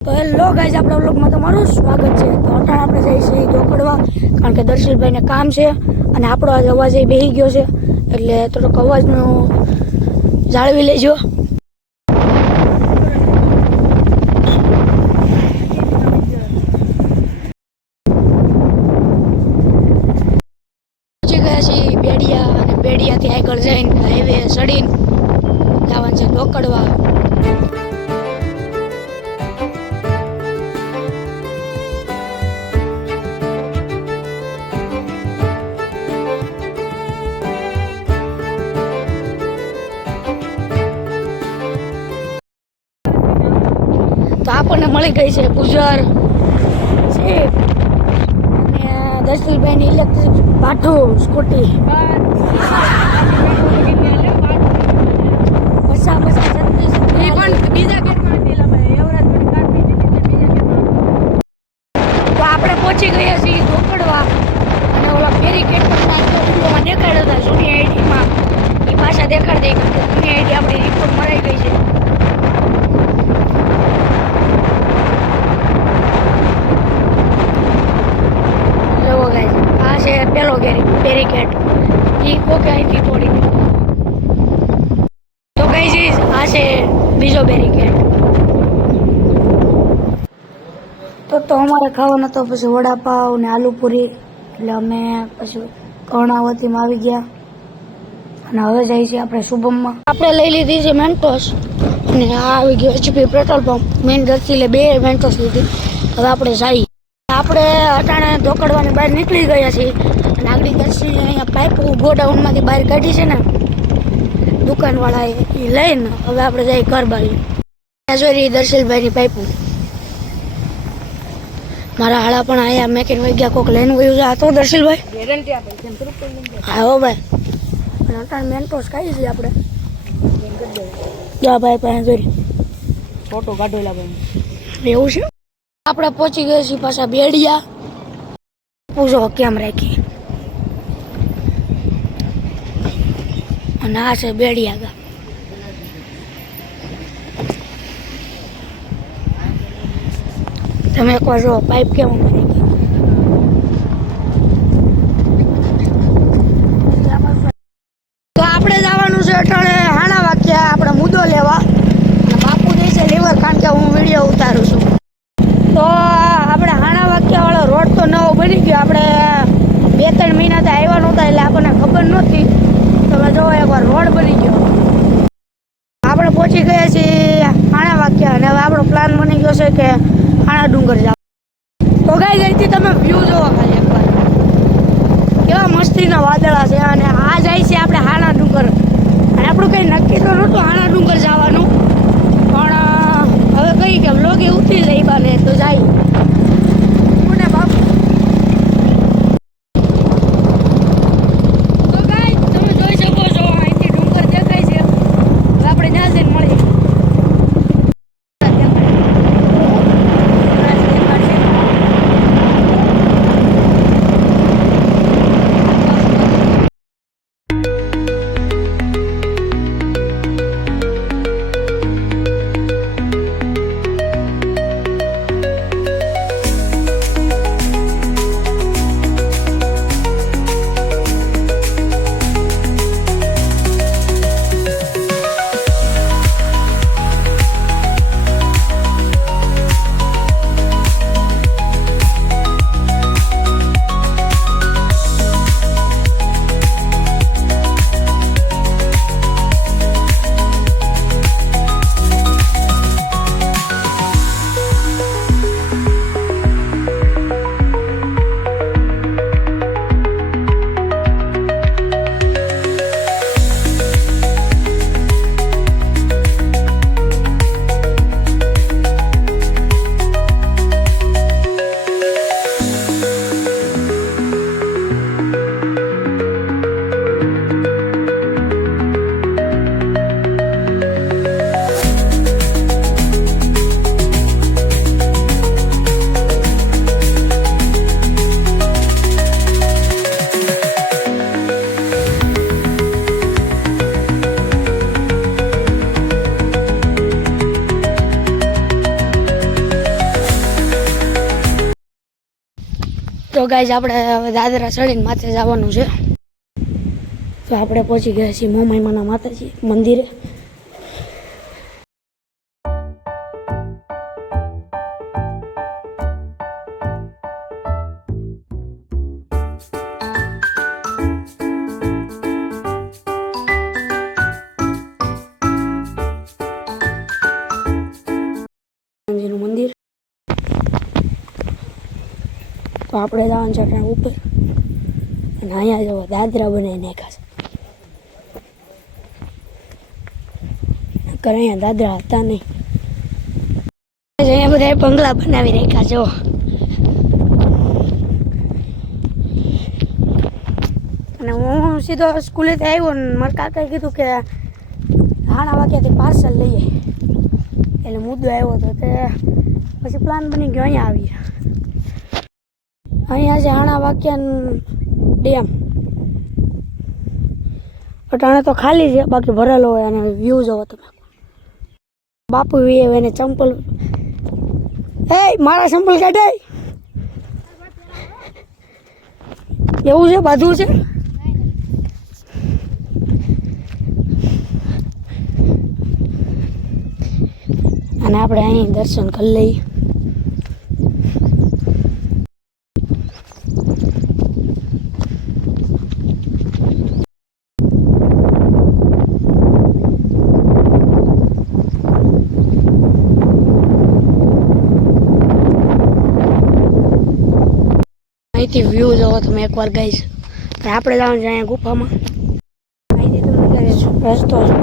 તો hello guys, આપણા વ્લોગમાં તમારું સ્વાગત છે। તો અટાણે આપણે જઈએ છીએ ધોકડવા, કારણ કે દર્શિલભાઈને કામ છે અને આપણો આજ અવાજ એ બેસી ગયો છે, એટલે થોડોક અવાજનો જાળવી લેજો। પહોંચી ગયા છીએ બેડિયા, અને બેડિયાથી આગળ જઈને હાઈવે ચડીને જવાનું છે ધોકડવા। તો આપણને મળી ગઈ છે ગુજર છે અને દર્શિલભાઈની ઇલેક્ટ્રિક પાઠું સ્કૂટી તો આપણે પહોંચી ગયા છીએ ધોકડવા, અને ઓલા બેરીકેડ પર વિડીયોમાં દેખાડ્યા હતા જૂની આઈડીમાં, એ પાછા દેખાડી દે કે જૂની આઈડી આપણી રિપોર્ટ મરાઈ ગઈ છે। આ છે પેલો બેરીકેડ, એ કોકે અહીંથી તોડી દીધો। તો કઈ જઈશ, આ છે બીજો બેરીકેડ। તો અમારે ખાવાનો તો પછી વડાપાવ ને આલુપુરી, એટલે અમે પછી કર્ણાવતીમાં આવી ગયા અને હવે જઈએ છીએ આપણે શુભમમાં। આપણે લઈ લીધી છે મેન્ટોસ, અને આ આવી ગયો HP પેટ્રોલ પંપ, મેઇન દર્શિલે 2 મેન્ટોસ લીધી। હવે આપણે જઈએ, આપણે અટાણે ધોકડવાની બહાર નીકળી ગયા છીએ, અને આગળ દર્શી અહીંયા પાઇપ ગોડાઉનમાંથી બહાર કાઢી છે ને દુકાનવાળાએ, એ લઈને હવે આપણે જઈએ ઘર બાજુ। જોઈ રહી દર્શિલભાઈની પાઇપો, મારા હાડા પણ અહીંયા મેકીને વહી ગયા, કોક લઈને વયું છે। આ તો દર્શિલભાઈ ગેરંટી આપે છે, હા હો ભાઈ। અને અટાણે મેન્ટોસ ખાઈ છીએ આપણે, જા ભાઈ પાસે જોઈ ફોટો કાઢેલા ભાઈ, એવું છે। આપણે પહોંચી ગયા છીએ પાછા બેડિયા, પૂછો કેમ રાખી, અને આ છે બેડિયા ગામ। તમે એકવાર જો પાઇપ કેમ મારી ગઈ। તો આપણે જવાનું છે અટાણે હાણા વાગ્યા આપણે મુદ્દો લેવા, અને બાપુ દે છે લીવર, કારણ કે હું વિડીયો ઉતારું છું। તો આપણે હાણા વાક્યા વાળો રોડ તો નવો બની ગયો, આપણે 2-3 મહિનાથી આવ્યા નહોતા એટલે આપણને ખબર નહોતી। તમે જો એકવાર રોડ બની ગયો। આપણે પહોંચી ગયા છીએ હાણા વાક્યા, અને હવે આપણો પ્લાન બની ગયો છે કે હાણા ડુંગર જાવ। તો ગાઈસ અહીંથી તમે વ્યૂ જોવો ખાલી એકવાર, કેવા મસ્તીના વાદળા છે, અને આ જાય છે આપણે હાણા ડુંગર। અને આપણું કંઈ નક્કી તો નહોતું હાણા ડુંગર જવાનું, પણ હવે કઈ કે વ્લોગ એ ઉતરી જાય બાને તો જાય કોને બાપ। તો ગાઈસ તમે જોઈ શકો છો અહીંથી ડુંગર દેખાય છે, હવે આપણે ત્યાં જઈને મળીએ। તો ગાઈઝ આપણે હવે દાદરા ચડીને માથે જવાનું છે. તો આપણે પહોંચી ગયા છીએ મોમાઈમાના માતાજી મંદિરે. નું મંદિર. તો આપણે જવાનું છે ટ્રેન ઉપર અને અહીંયા જવો દાદરા બનાવીને નાખ્યા છે. અહીંયા દાદરા હતા નહીં. અહીંયા બધા બંગલા બનાવી રાખ્યા છે. અને હું સીધો સ્કૂલેથી આવ્યો ને મારા કાકાએ કીધું કે હાણા વાગ્યાથી પાર્સલ લઈએ, એટલે મુદ્દો આવ્યો હતો. તે પછી પ્લાન બની ગયો અહીંયા આવીએ. અહીંયા છે હાણા વાક્યાન ડેમ. અટાણે તો ખાલી છે, બાકી ભરેલો હોય. અને વ્યૂ જોવો તમે. બાપુ એને ચંપલ, મારા ચંપલ કાઢાય એવું છે, બધું છે. અને આપણે અહીં દર્શન કરી લઈએ. અહીંથી વ્યૂ જોવો તમે એકવાર ગાઈસ. આપણે જવાનું છે અહીંયા ગુફામાં. અહીંથી તમને રસ્તો છે.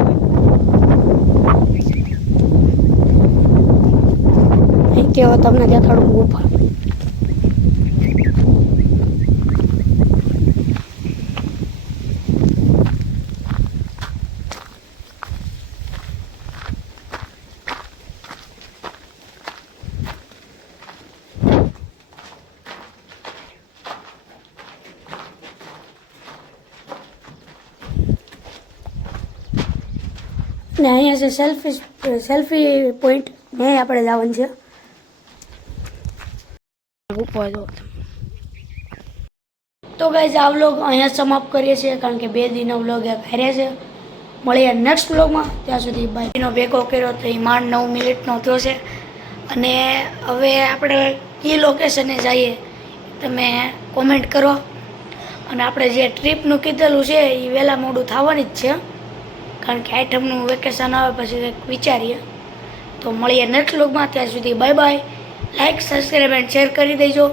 અહીંથી હવે તમને દેખાડું ગુફા. ને અહીંયા છે સેલ્ફી પોઈન્ટ. ત્યાં આપણે જવાનું છે. તો ગાઈઝ આ વ્લોગ અહીંયા સમાપ્ત કરીએ છીએ, કારણ કે 2 દિનનો વ્લોગ હાર્યા છે. મળીએ નેક્સ્ટ વ્લોગમાં. ત્યાં સુધી બાઈનો ભેગો કર્યો તો એ માંડ 9 મિનિટનો થયો છે. અને હવે આપણે કઈ લોકેશને જઈએ તમે કોમેન્ટ કરો. અને આપણે જે ટ્રીપનું કીધેલું છે એ વહેલા મોડું થવાની જ છે, કારણ કે આઈટમનું વેકેશન આવે પછી કંઈક વિચારીએ. તો મળીએ નેક્સ્ટ વ્લોગમાં. ત્યાં સુધી bye bye. Like, subscribe and share કરી દેજો.